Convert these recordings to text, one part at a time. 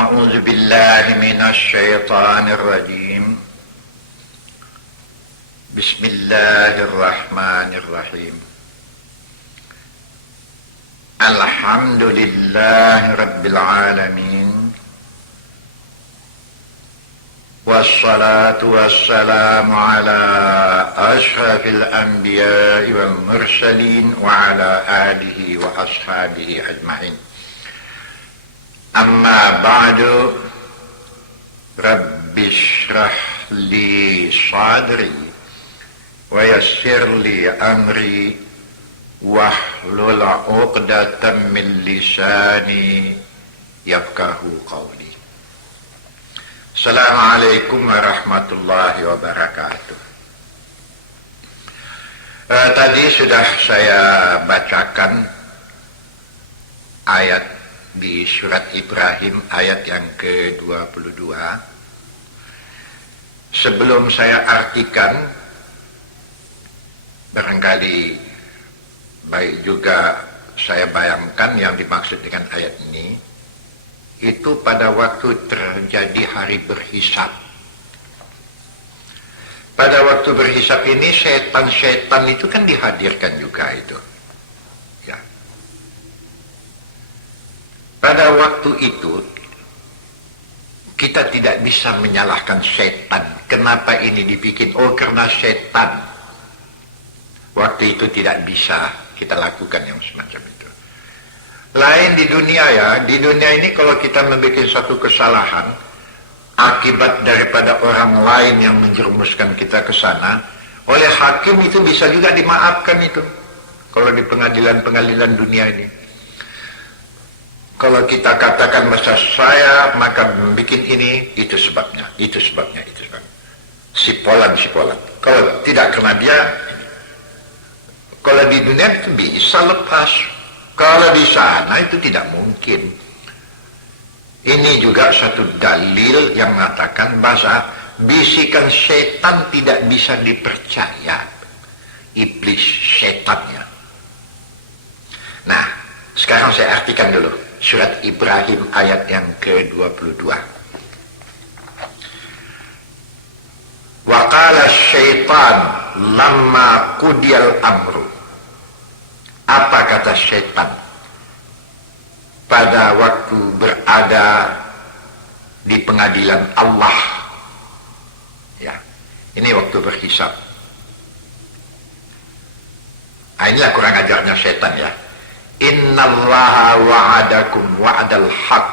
أعوذ بالله من الشيطان الرجيم. بسم الله الرحمن الرحيم. الحمد لله رب العالمين، والصلاة والسلام على أشرف الأنبياء والمرسلين وعلى آله وأصحابه أجمعين. أما بعد، رب اشرح لي صدري ويسر لي أمري واحلل عقدة من لساني يفقهوا قولي. Assalamualaikum warahmatullahi wabarakatuh. Tadi sudah saya bacakan ayat di surat Ibrahim ayat yang ke-22. Sebelum saya artikan, barangkali baik juga saya bayangkan yang dimaksud dengan ayat ini, itu pada waktu terjadi hari berhisab. Pada waktu berhisab ini setan-setan itu kan dihadirkan juga itu. Ya. Pada waktu itu kita tidak bisa menyalahkan setan. Kenapa ini dibikin? Oh, karena setan. Waktu itu tidak bisa kita lakukan yang semacam itu. Lain di dunia ya. Di dunia ini kalau kita membuat satu kesalahan, akibat daripada orang lain yang menjerumuskan kita ke sana, oleh hakim itu bisa juga dimaafkan itu. Kalau di pengadilan-pengadilan dunia ini. Kalau kita katakan bahasa saya, maka bikin ini, itu sebabnya, itu sebabnya, itu sebabnya. Si Polan. Kalau tidak kena dia, kalau di dunia itu bisa lepas. Kalau di sana itu tidak mungkin. Ini juga satu dalil yang mengatakan bahasa bisikan setan tidak bisa dipercaya. Iblis setannya. Nah, sekarang saya artikan dulu. Surat Ibrahim ayat yang ke-22. Wa qala syaitan lamma qudiyal amru. Apa kata syaitan pada waktu berada di pengadilan Allah? Ya, ini waktu berhisab. Inilah kurang ajarnya syaitan ya. Innallaha wa'adakum wa'adal haq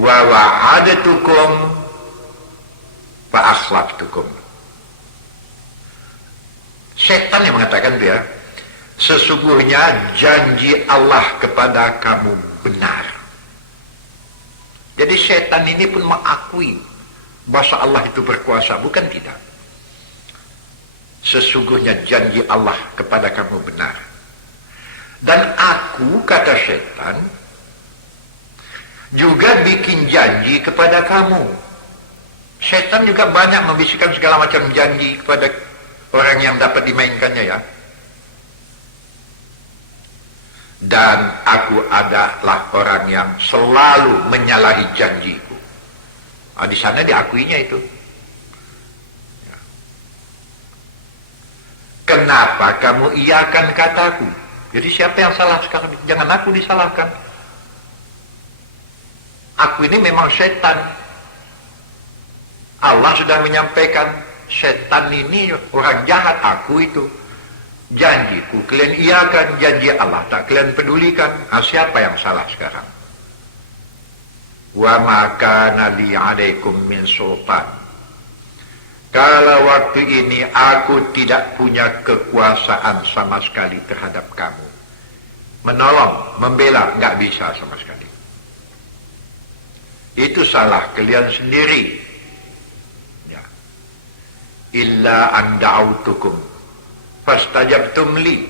wa wa'adatukum fa akhlaftukum. Setan yang mengatakan dia, sesungguhnya janji Allah kepada kamu benar. Jadi setan ini pun mengakui bahwa Allah itu berkuasa, bukan tidak. Sesungguhnya janji Allah kepada kamu benar. Dan aku, kata setan, juga bikin janji kepada kamu. Setan juga banyak membisikkan segala macam janji kepada orang yang dapat dimainkannya ya. Dan aku adalah orang yang selalu menyalahi janjiku. Di sana diakuinya itu. Kenapa kamu iakan kataku? Jadi siapa yang salah sekarang? Jangan aku disalahkan. Aku ini memang setan. Allah sudah menyampaikan, setan ini orang jahat, aku itu. Janjiku kalian iakan, janji Allah tak kalian pedulikan. Siapa yang salah sekarang? Wa ma kana li 'alaikum min sultan. Kalau waktu ini aku tidak punya kekuasaan sama sekali terhadap kamu. Menolong, membela, nggak bisa sama sekali. Itu salah kalian sendiri. Ya. Illa an da'autukum fastajabtum li.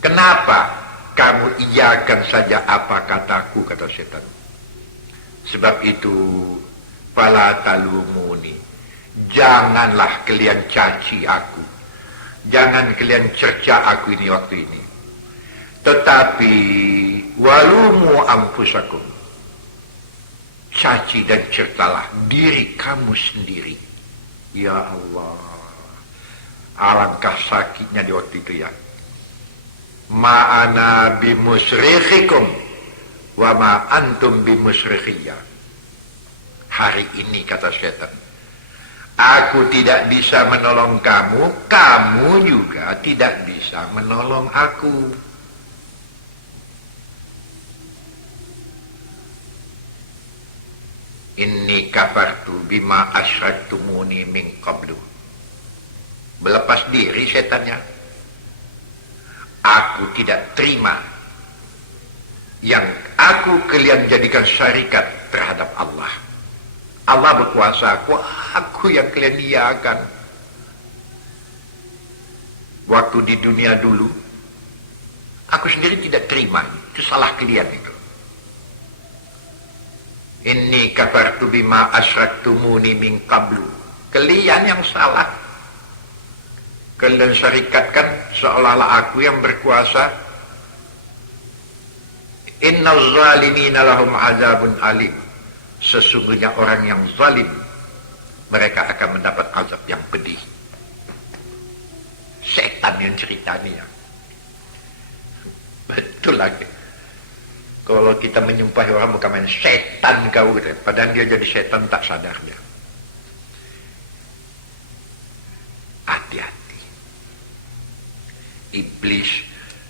Kenapa kamu iyakan saja apa kataku, kata setan. Sebab itu fala talumuni. Janganlah kalian caci aku. Jangan kalian cerca aku ini waktu ini. Tetapi Walumu anfusakum. Caci dan cercalah diri kamu sendiri. Ya Allah. Alangkah sakitnya di waktu itu ya. Ma'ana bimusrikhikum wa ma antum bimusrikhiyya. Hari ini kata setan, aku tidak bisa menolong kamu, kamu juga tidak bisa menolong aku. Inni kafartu bima asyraktumuni min qablu. Melepas diri setannya. Aku tidak terima yang aku kalian jadikan syarikat terhadap Allah. Allah berkuasa, aku yang kalian iakan. Waktu di dunia dulu, aku sendiri tidak terima. Itu salah kalian itu. Inni kafartu bima asyraktumuni min qablu. Kalian yang salah. Kalian syarikatkan seolah-olah aku yang berkuasa. Innal zalimina lahum azabun alim. Sesungguhnya orang yang zalim, mereka akan mendapat azab yang pedih. Setan yang ceritanya. Betul lagi. Kalau kita menyumpahi orang bukan main setan kau gitu. Padahal dia jadi setan tak sadar dia. Hati-hati. Iblis,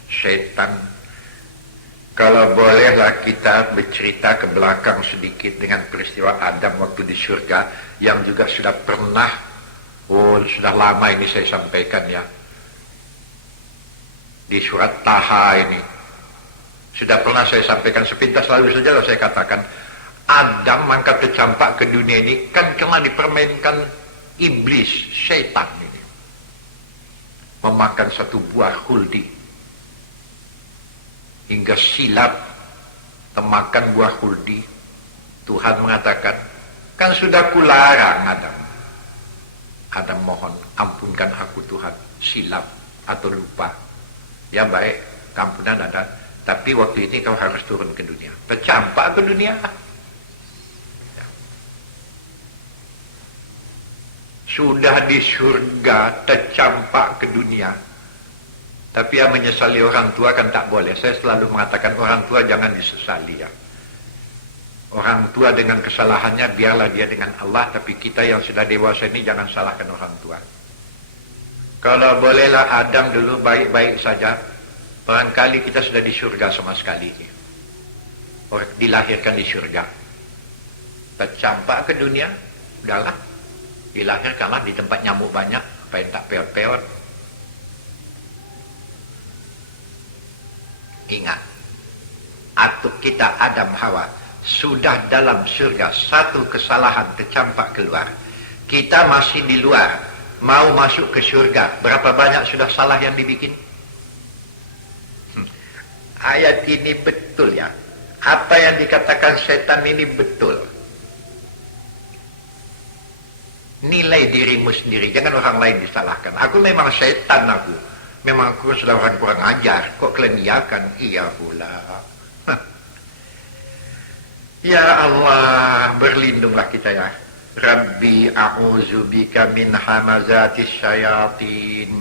setan. Kalau bolehlah kita bercerita ke belakang sedikit dengan peristiwa Adam waktu di surga. Yang juga sudah pernah, sudah lama ini saya sampaikan ya. Di surat Taha ini. Sudah pernah saya sampaikan sepintas lalu saja lah saya katakan Adam mangkat tercampak ke dunia ini kan karena dipermainkan iblis, syaitan ini. Memakan satu buah khuldi. Hingga silap memakan buah khuldi. Tuhan mengatakan, kan sudah kularang Adam. Adam mohon, ampunkan aku Tuhan, silap atau lupa. Ya baik, ampunan ada. Tapi waktu ini kau harus turun ke dunia. Tercampak ke dunia. Ya. Sudah di surga, tercampak ke dunia. Tapi yang menyesali orang tua kan tak boleh. Saya selalu mengatakan orang tua jangan disesali ya. Orang tua dengan kesalahannya biarlah dia dengan Allah. Tapi kita yang sudah dewasa ini jangan salahkan orang tua. Kalau bolehlah Adam dulu baik-baik saja. Barangkali kita sudah di surga sama sekali. Orang dilahirkan di surga. Tercampak ke dunia, udahlah. Dilahirkanlah di tempat nyamuk banyak, supaya tak peot-peot. Ingat, atuk kita Adam Hawa sudah dalam surga, satu kesalahan tercampak keluar. Kita masih di luar, mau masuk ke surga. Berapa banyak sudah salah yang dibikin? Ayat ini betul ya. Apa yang dikatakan setan ini betul. Nilai dirimu sendiri, jangan orang lain disalahkan. Aku memang setan aku. Memang aku sudah orang kurang ajar. Kok kalian iakan? Iya pula. Ya Allah, berlindunglah kita ya. Rabbi a'udzubika min hamazatis syayatin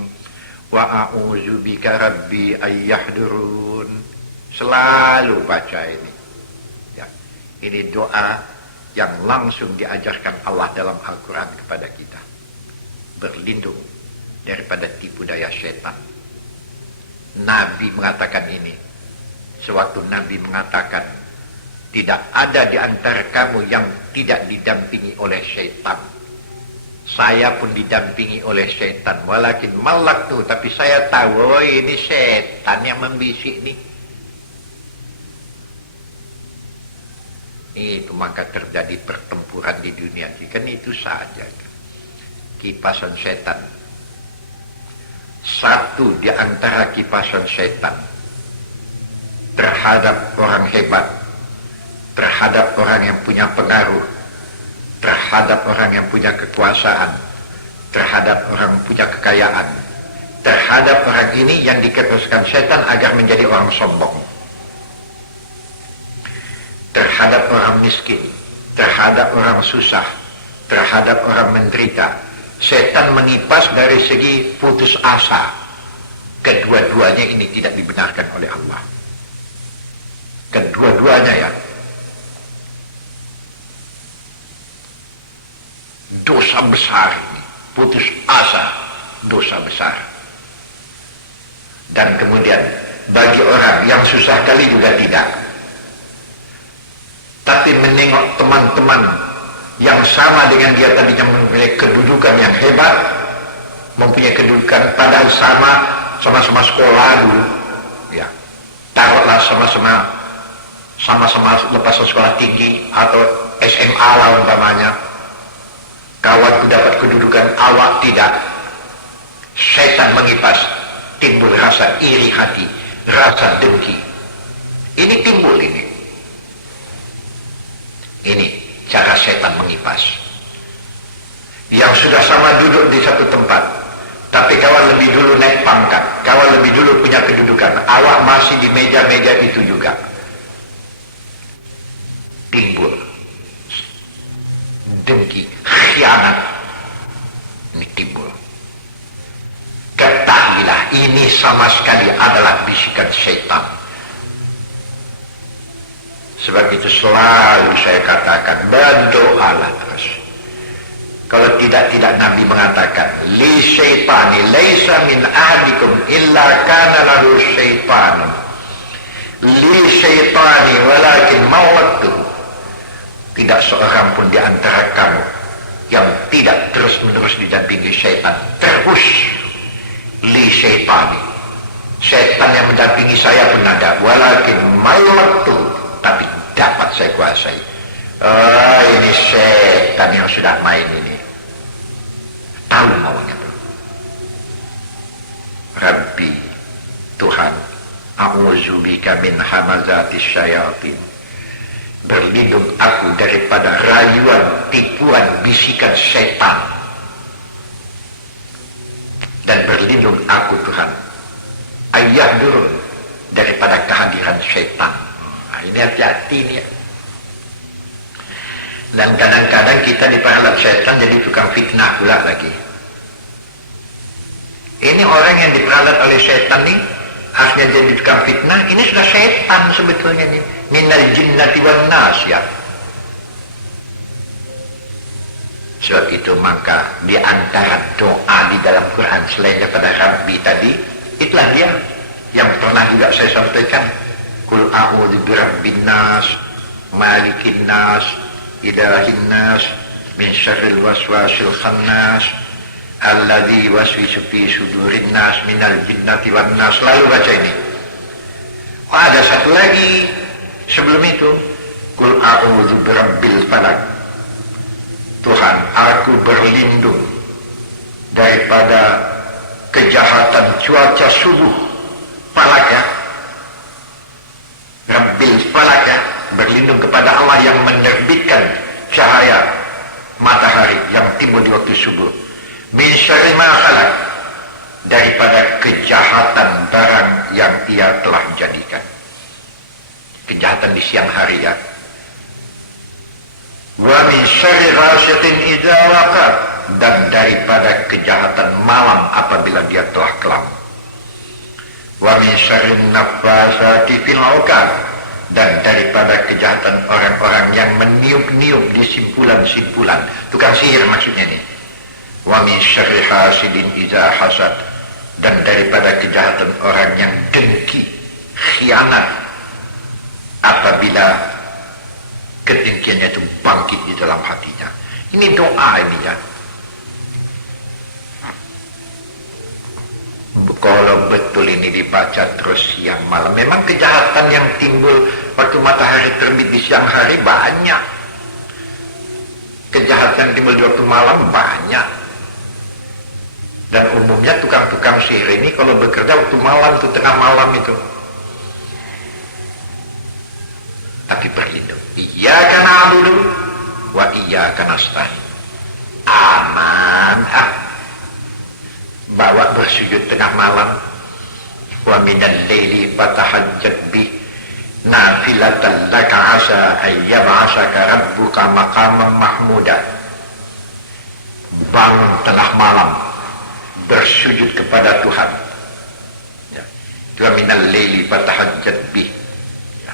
wa a'udzubika rabbi ayyahdurun. Selalu baca ini. Ya. Ini doa yang langsung diajarkan Allah dalam Al-Quran kepada kita. Berlindung daripada tipu daya setan. Nabi mengatakan ini. Sewaktu Nabi mengatakan, tidak ada di antara kamu yang tidak didampingi oleh setan. Saya pun didampingi oleh setan. Walakin malaktu, tapi saya tahu ini setan yang membisik nih. Itu maka terjadi pertempuran di dunia ini. Kan itu saja. Kipasan setan. Satu di antara kipasan setan terhadap orang hebat, terhadap orang yang punya pengaruh, terhadap orang yang punya kekuasaan, terhadap orang yang punya kekayaan, terhadap orang ini yang dikeruskan setan agar menjadi orang sombong. miskin, terhadap orang susah, terhadap orang menderita. Setan mengipas dari segi putus asa. Kedua-duanya ini tidak dibenarkan oleh Allah. Kedua-duanya ya. Dosa besar ini. Putus asa, dosa besar. Dan kemudian bagi orang yang susah kali juga tidak. Tapi menengok teman-teman yang sama dengan dia tadinya mempunyai kedudukan yang hebat, mempunyai kedudukan padahal sama-sama sekolah dulu, ya, taruhlah sama-sama lepas sekolah tinggi atau SMA lah umpamanya. Kawan dapat kedudukan, awak tidak. Setan mengipas, timbul rasa iri hati, rasa dengki. Ini timbul ini. Ini cara setan mengipas. Yang sudah sama duduk di satu tempat, tapi kawan lebih dulu naik pangkat, kawan lebih dulu punya kedudukan, awak masih di meja-meja itu juga. Timbul dengki, khianat. Ini timbul. Ketahuilah, ini sama sekali adalah bisikan setan. Sebab itu selalu saya katakan, berdoalah terus. Kalau tidak Nabi mengatakan, li syaitani laisa min ahadikum illa kana lahu syaitan. Li syaitani walakin mawattu. Tidak seorang pun di antara kamu yang tidak terus-menerus didampingi syaitan. Terus li syaitani. Syaitan yang mendampingi saya pun ada. Walakin mawattu. Tapi dapat saya kuasai. Ini setan yang sudah main ini. Tahu maunya belum? Rabbi, Tuhan, a'udzubika min hamazatis syayatin. Berlindung aku daripada rayuan, tipuan, bisikan setan. Dan berlindung aku Tuhan, ayah dulu daripada kehadiran setan. Nah, ini hati-hati nih ya. Dan kadang-kadang kita diperalat setan jadi tukang fitnah pula lagi. Ini orang yang diperalat oleh setan nih, akhirnya jadi tukang fitnah, ini sudah setan sebetulnya nih. Minal jinnati wan nas ya. Sebab itu maka di antara doa di dalam Quran selain daripada Rabbi tadi, itulah dia yang pernah juga saya sampaikan. Qul a'udzu birabbin nas, malikin nas, ilahin nas, min syarril waswasil khannas, alladzi waswisu fi sudurin nas minal jinnati wan nas. Lalu baca ini. Oh, ada satu lagi sebelum itu. Qul a'udzu birabbil falaq. Tuhan, aku berlindung daripada kejahatan cuaca subuh. Falak ya. Rabbil falak ya. Berlindung kepada Allah yang menerbitkan cahaya matahari yang timbul di waktu subuh. Min syarri ma khalaq. Daripada kejahatan barang yang ia telah jadikan. Kejahatan di siang hari ya. Wa min syarri ghasiqin idza waqab. Dan daripada kejahatan malam apabila dia telah kelam. Wa min syarri naffasati fil 'uqad. Dan daripada kejahatan orang-orang yang meniup-niup di simpulan-simpulan. Tukang sihir maksudnya nih. Wa min syarri hasidin idza hasad. Dan daripada kejahatan orang yang dengki, khianat apabila kedengkiannya itu bangkit di dalam hatinya. Ini doa ini ya. Kalau betul ini dibaca terus siang malam, memang kejahatan yang timbul waktu matahari terbit di siang hari banyak. Kejahatan yang timbul di waktu malam banyak. Dan umumnya tukang-tukang sihir ini kalau bekerja waktu malam, itu tengah malam itu. Tapi berlindung. Iyyaka na'budu wa iyyaka nasta'in. Aman bawa bersujud tengah malam. Wa minal laili fatahajjat bi nafilatan laka asa ayyab'asaka rabbuka maqaman mahmuda. Bangun tengah malam bersujud kepada Tuhan, ya. Wa minal laili fatahajjat bih, ya.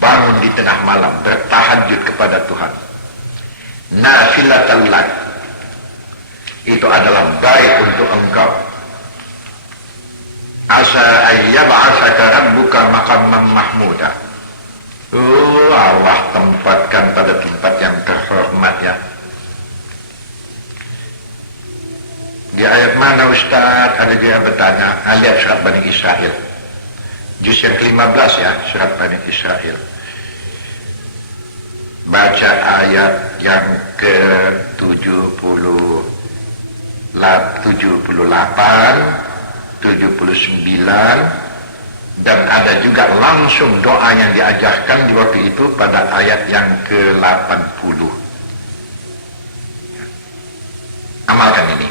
Bangun di tengah malam bertahajud kepada Tuhan. Nafilatan lak, itu adalah baik untuk engkau. Asa ayyab'asaka rabbuka maqaman mahmuda. Allah tempatkan pada tempat yang terhormat, ya. Di ayat mana Ustaz? Ada dia bertanya. Lihat surat Bani Israel, juz yang ke-15, ya, surat Bani Israel. Baca ayat yang ke-78, 79, dan ada juga langsung doa yang diajarkan di waktu itu pada ayat yang ke-80. Amalkan ini.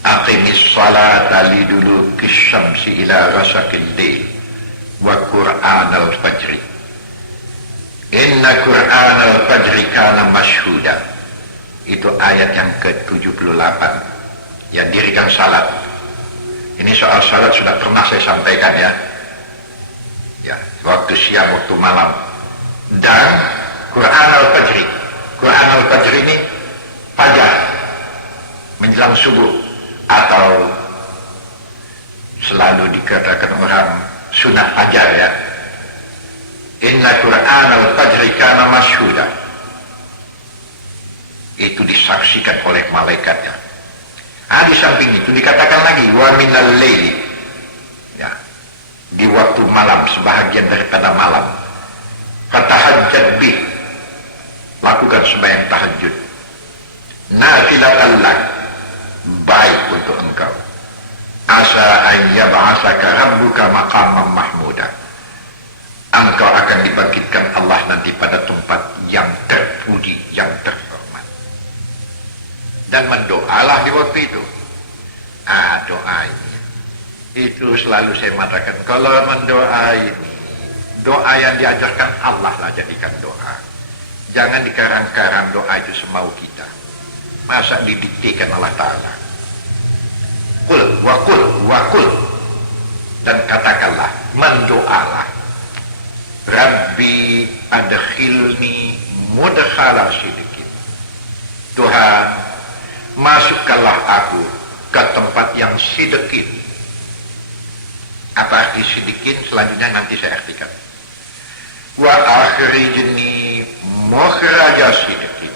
Aqimis salata lidulukis syamsi ila ghasaqil lail wa qur'anal fajri. Inna qur'anal fajri kana mashhuda. Itu ayat yang ke-78. Ya, dirikan salat. Ini soal salat sudah pernah saya sampaikan, ya. Ya, waktu siang, waktu malam. Dan qur'anal fajri. Qur'anal fajri ini fajar, menjelang subuh, atau selalu dikatakan orang sunat fajar, ya. Inna qur'anal fajri kana mashhuda. Itu disaksikan oleh malaikat, ya. Di samping itu dikatakan lagi wa minal laili, ya, di waktu malam, sebahagian daripada malam. Fatahajjat bih, lakukan sembahyang tahajud. Nafilatan lak, baik untuk engkau. Asa ayyab'asaka rabbuka maqaman mahmuda. Engkau akan dibangkitkan Allah nanti pada tempat yang terpuji, yang terhormat. Dan mendoalah di waktu itu. Doa ini, itu selalu saya mengatakan, kalau mendoa ini, doa yang diajarkan Allah lah jadikan doa. Jangan dikarang-karang doa itu semau kita. Masa didiktikan Allah Ta'ala. Qul wa qul, dan katakanlah, mendoalah. Rabbi adkhilni mudkhala sidqin. Tuhan, masukkanlah aku ke tempat yang sidqin. Apa arti sidqin? Selanjutnya nanti saya artikan. Wa akhrijni mukhraja sidqin.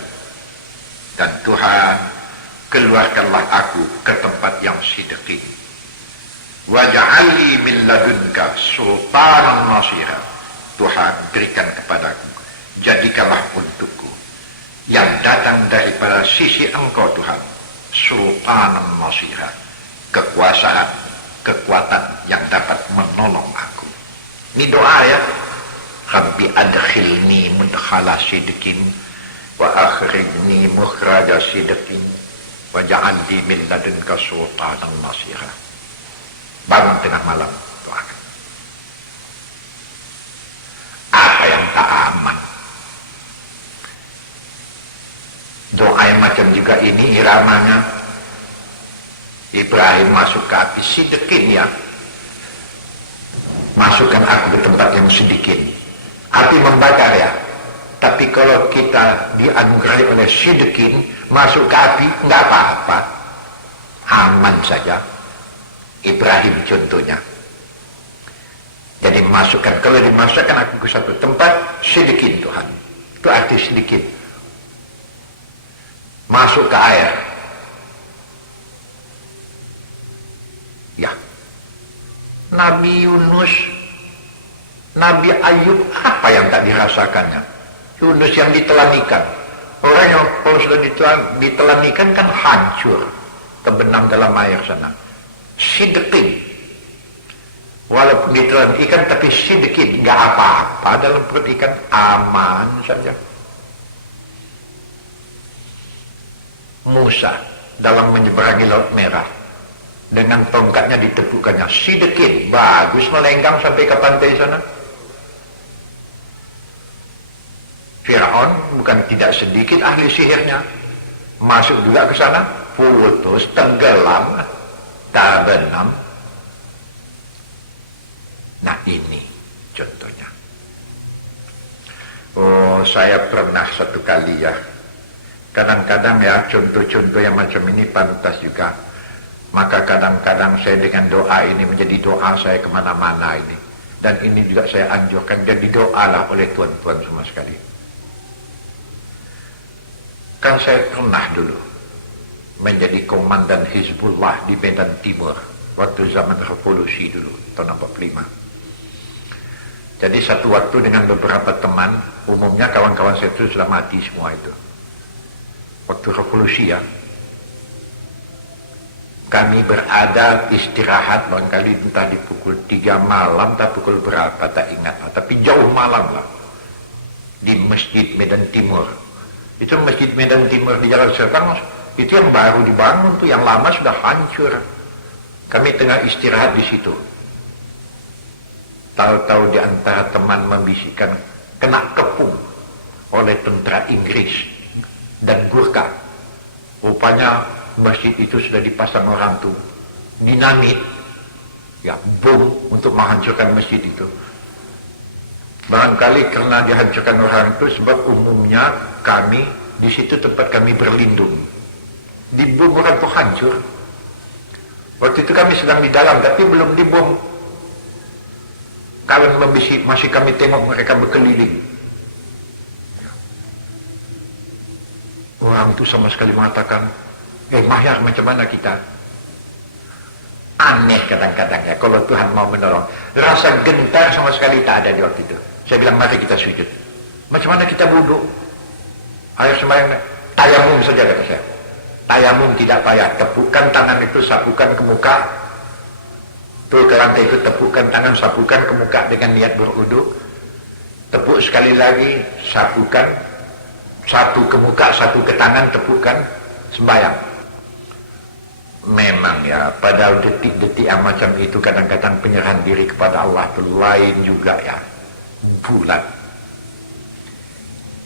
Dan Tuhan, keluarkanlah aku ke tempat yang sidqin. Waj'alni min ladunka sultanan nasira. Tuhan, berikan kepadaku, jadikanlah untukku yang datang daripada sisi engkau Tuhan, sultanan nasira, kekuasaan, kekuatan yang dapat menolong aku. Ini doa, ya. Rabbi adkhilni mudkhala sidqin wa akhrijni mukhraja sidqin waj'alni min ladunka sultanan nasira. Bangun tengah malam, doakan. Apa yang tak aman? Doa yang macam juga ini iramanya. Ibrahim masuk ke api sidqin, ya. Masukkan aku ke tempat yang sedikit. Api membakar, ya. Tapi kalau kita dianugerahi oleh sidqin, masuk ke api, nggak apa-apa. Aman saja. Ibrahim contohnya. Jadi masukkan, kalau dimasukkan aku ke satu tempat, sidqin Tuhan. Itu arti sedikit. Masuk ke air. Ya. Nabi Yunus, Nabi Ayub, apa yang tak dirasakannya? Yunus yang ditelan ikan. Orang yang kalau sudah ditelan ikan kan hancur, terbenam dalam air sana. Sidqin. Walaupun ditelan ikan tapi sidqin, nggak apa-apa dalam perut ikan, aman saja. Musa dalam menyeberangi Laut Merah dengan tongkatnya ditepukannya, sedikit, bagus melenggang sampai ke pantai sana. Firaun bukan tidak sedikit ahli sihirnya, masuk juga ke sana, putus, tenggelam, tak benam. Nah ini contohnya. Oh, saya pernah satu kali ya, kadang-kadang ya contoh-contoh yang macam ini pantas juga. Maka kadang-kadang saya dengan doa ini menjadi doa saya kemana-mana ini. Dan ini juga saya anjurkan jadi doalah oleh tuan-tuan semua sekali. Kan saya pernah dulu menjadi komandan Hizbullah di Medan Timur waktu zaman revolusi dulu tahun 45. Jadi satu waktu dengan beberapa teman, umumnya kawan-kawan saya itu sudah mati semua itu. Waktu revolusi ya, kami berada istirahat barangkali entah di pukul 3 malam, tak pukul berapa tak ingat, tapi jauh malam lah, di Masjid Medan Timur. Itu Masjid Medan Timur di Jalan Serpong, itu yang baru dibangun tuh, yang lama sudah hancur. Kami tengah istirahat di situ. Tahu-tahu di antara teman membisikkan, kena kepung oleh tentara Inggris dan Gurkha. Rupanya masjid itu sudah dipasang orang tuh dinamit, ya, bom untuk menghancurkan masjid itu. Barangkali karena dihancurkan orang itu, sebab umumnya kami di situ tempat kami berlindung, dibom orang itu hancur. Waktu itu kami sedang di dalam tapi belum dibom. Kawan membisik, masih kami tengok mereka berkeliling. Orang itu sama sekali mengatakan, Mahyar, macam mana kita? Aneh kadang-kadang ya, kalau Tuhan mau menolong. Rasa gentar sama sekali tak ada di waktu itu. Saya bilang, mari kita sujud. Macam mana kita wudhu? Ayo sembahyang, tayamum saja kata saya. Tayamum tidak payah, tepukan tangan itu, sapukan ke muka. Tuh ke lantai itu, tepukan tangan, sapukan ke muka dengan niat berwudhu. Tepuk sekali lagi, sapukan. Satu ke muka, satu ke tangan, tepukan, sembahyang. Memang ya, pada detik-detik yang macam itu kadang-kadang penyerahan diri kepada Allah itu lain juga ya, bulat.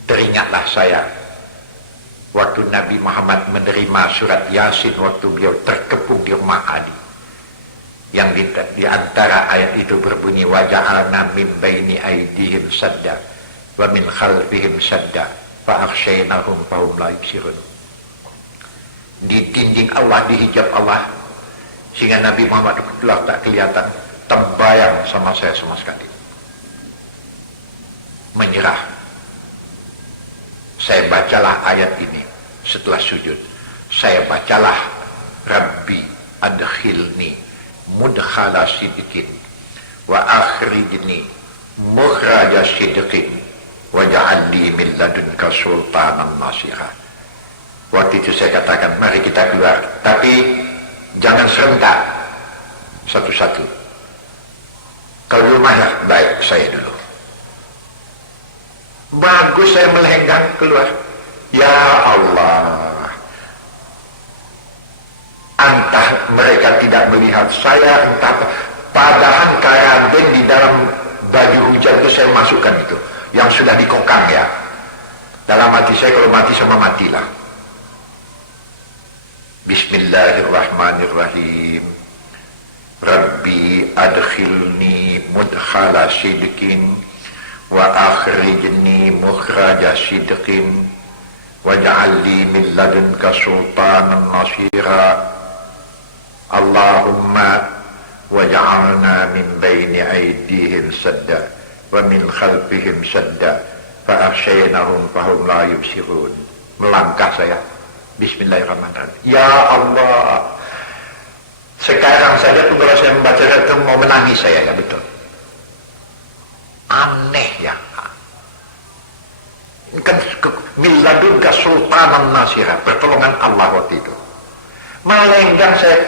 Teringatlah saya waktu Nabi Muhammad menerima surat Yasin waktu beliau terkepung di rumah Ali, yang di antara ayat itu berbunyi, wa ja'alna min baini aydihim sadda wa min khalfihim sadda fa akhshaynahum fahum la yubsirun. Di dinding Allah, di hijab Allah, sehingga Nabi Muhammad Abdullah tak kelihatan, terbayang sama saya sama sekali. Menyerah. Saya bacalah ayat ini setelah sujud. Saya bacalah, Rabbi adkhilni mudkhala sidqin wa akhrijni mukhraja sidqin wa ja'alni min ladunka sultanan nasira. Waktu itu saya katakan, mari kita keluar, tapi jangan serentak, satu-satu. Kalau rumah ya, baik, saya dulu. Bagus saya melenggang keluar. Ya Allah, entah mereka tidak melihat saya, entah padahal karaben di dalam baju hujan itu saya masukkan itu, yang sudah dikokang ya. Dalam hati saya, kalau mati sama matilah. Bismillahirrahmanirrahim. Rabbi adkhilni mudkhala sidqin wa akhrijni mukhraja sidqin waj'alni min ladunka sultanan nasira. Allahumma waj'alna min baini aydihim sadda wa min khalfihim sadda fa akhshaynahum fahum la yubsirun. Melangkah saya, Bismillahirrahmanirrahim. Ya Allah, sekarang saja tuh kalau saya membaca itu mau menangis saya, ya betul. Aneh ya. Ini kan milladunka sultanan nasira, pertolongan Allah waktu itu. Melenggang saya,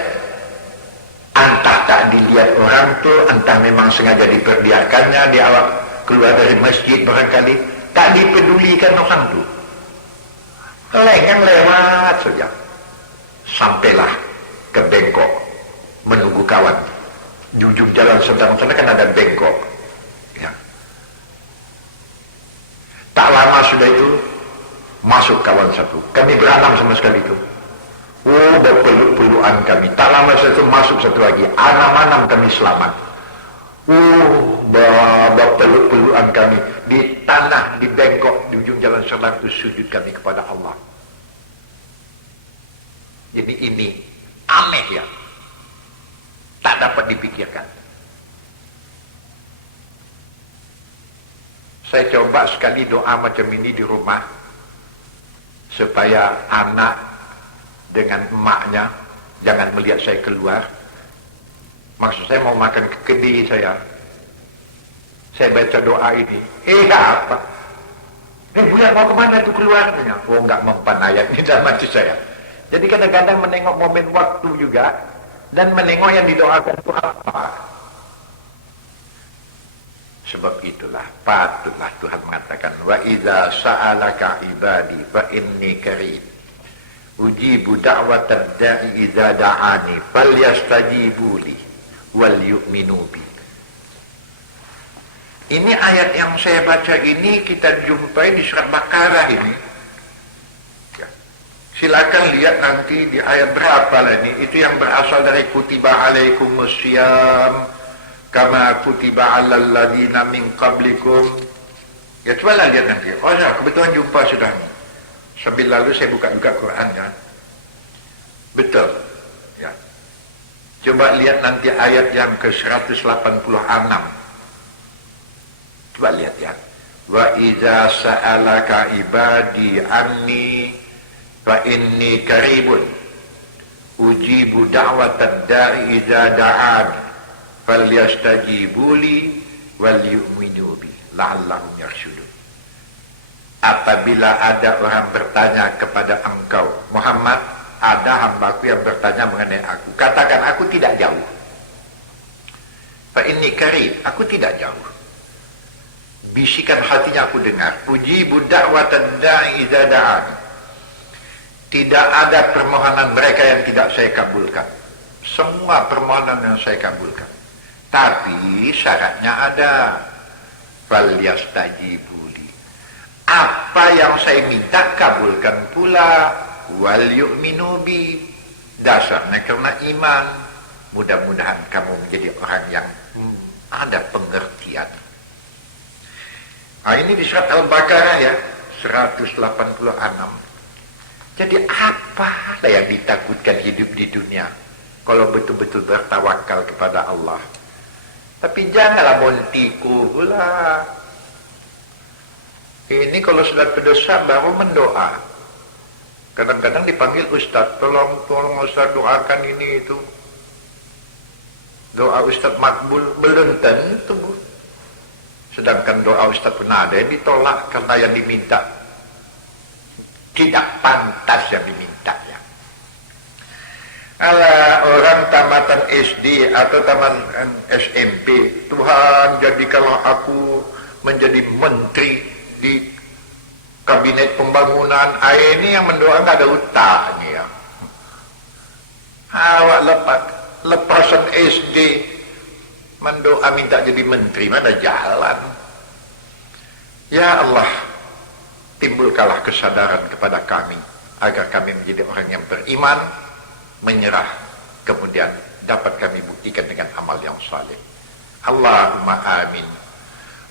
entah tak dilihat orang tuh, entah memang sengaja diperbiarkannya, di awal keluar dari masjid barangkali, tak dipedulikan orang tuh. Lenggang lewat saja. Sampailah ke bengkok menunggu kawan. Di ujung jalan seberang sana kan ada bengkok. Ya. Tak lama sudah itu masuk kawan satu. Kami berenam sama sekali itu. Oh, berpeluk-pelukan kami. Tak lama setelah itu masuk satu lagi. Anam-anam kami selamat. Berpeluk-pelukan kami. Di tanah, di bengkok, di ujung jalan seberang itu sujud kami kepada Allah. Jadi ini aneh ya. Tak dapat dipikirkan. Saya coba sekali doa macam ini di rumah. Supaya anak dengan emaknya jangan melihat saya keluar. Maksud saya mau makan kedai saya. Saya baca doa ini. Apa? Buya mau kemana itu keluarnya? Oh, enggak mempan ayat ini dalam hati saya. Jadi kadang-kadang menengok momen waktu juga. Dan menengok yang didoakan itu apa. Sebab itulah patutlah Tuhan mengatakan wa idza sa'alaka ibadi fa inni karim ujibu da'watad da'i idza da'ani falyastajibu li wal yu'minu bi. Ini ayat yang saya baca ini kita jumpai di surat Baqarah ini. Ya. Silakan lihat nanti di ayat berapa lah ini. Itu yang berasal dari kutiba alaikumus syiyam kama kutiba alal ladina min qablikum. Ya cobalah lihat nanti. Oh ya, kebetulan jumpa sudah. Sambil lalu saya buka juga Quran kan. Betul. Ya. Coba lihat nanti ayat yang ke-186. Coba lihat ya. Wa idza sa'alaka ibadi anni fa inni qaribun ujibu da'watad da'i idza da'an falyastajibu li wal yu'minu bi la'allahum yarshudun. Apabila ada orang bertanya kepada engkau Muhammad, ada hambaku yang bertanya mengenai aku, katakan aku tidak jauh. Fa inni qarib, aku tidak jauh. Bisikan hatinya aku dengar. Ujibu da'watan da'i idza da'an. Tidak ada permohonan mereka yang tidak saya kabulkan. Semua permohonan yang saya kabulkan. Tapi syaratnya ada. Falyastajibu li. Apa yang saya minta kabulkan pula. Wal yu'minu bi. Dasarnya karena iman. Mudah-mudahan kamu menjadi orang yang ada pengertian. Nah, ini di surat Al-Baqarah ya, 186. Jadi apa yang ditakutkan hidup di dunia kalau betul-betul bertawakal kepada Allah. Tapi janganlah montiku pula. Ini kalau sudah berdosa baru mendoa. Kadang-kadang dipanggil Ustaz, tolong Ustaz doakan ini itu. Doa Ustaz makbul belum tentu. Sedangkan doa Ustaz Penada ditolak karena yang diminta tidak pantas yang dimintanya. Ala orang tamatan SD atau taman SMP, Tuhan jadikanlah aku menjadi menteri di kabinet pembangunan. Ini yang mendoa nggak ada hutangnya. Awak lepasan SD mendoa minta jadi menteri, mana jalan. Ya Allah, timbulkanlah kesadaran kepada kami agar kami menjadi orang yang beriman, menyerah, kemudian dapat kami buktikan dengan amal yang saleh. Allahumma amin.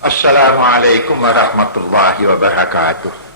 Assalamualaikum warahmatullahi wabarakatuh.